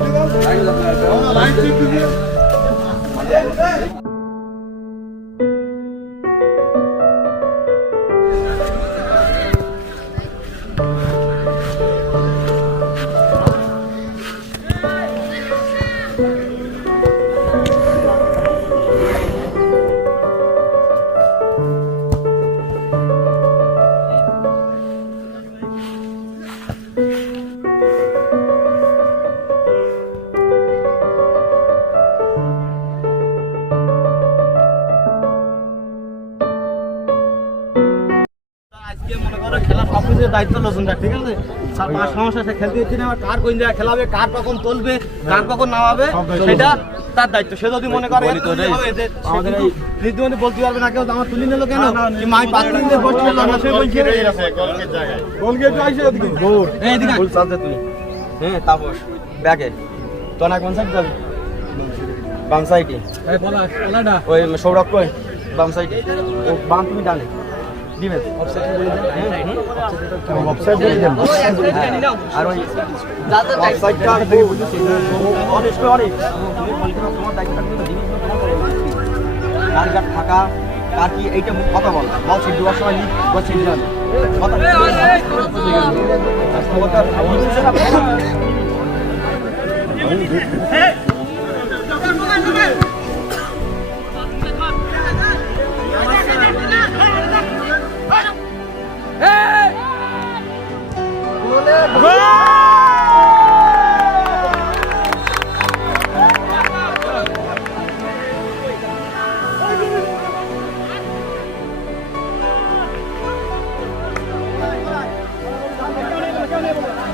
Aynı lan. Aynı lan. Aynı lan. Aynı lan. খেলা দায়িত্ব লসুনটা ঠিক আছে? সব পাঁচ সমস্যা সে খেলতে দিচ্ছি না কার কোন জায়গায় খেলাবে কার কখন তুলবে কার কখন নামাবে সেটা তার দায়িত্ব। সে যদি মনে করে বলতে পারবে না কেউ আমার তুলি নিল কেন? কি মাই পাঁচ দিন ধরে বসছিল না সে বলছে এই এদিকে আয়। ফুল চালতে তুই হ্যাঁ তাপস ব্যাগে। তোনা কোন সাইড যাবি? বাম সাইডে। এই বলা বলাটা ওই সৌরভ কই? বাম সাইডে। ও বাম তুমি ডানে। করে। কার থাকা কার কি এইটা কথা বল বল সিদ্ধ হওয়ার সময় লিখ বল সিদ্ধ হবে কথা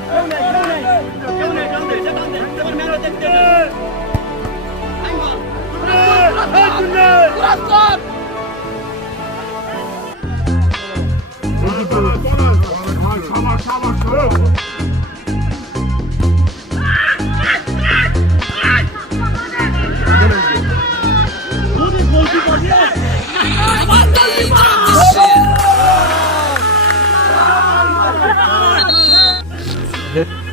对。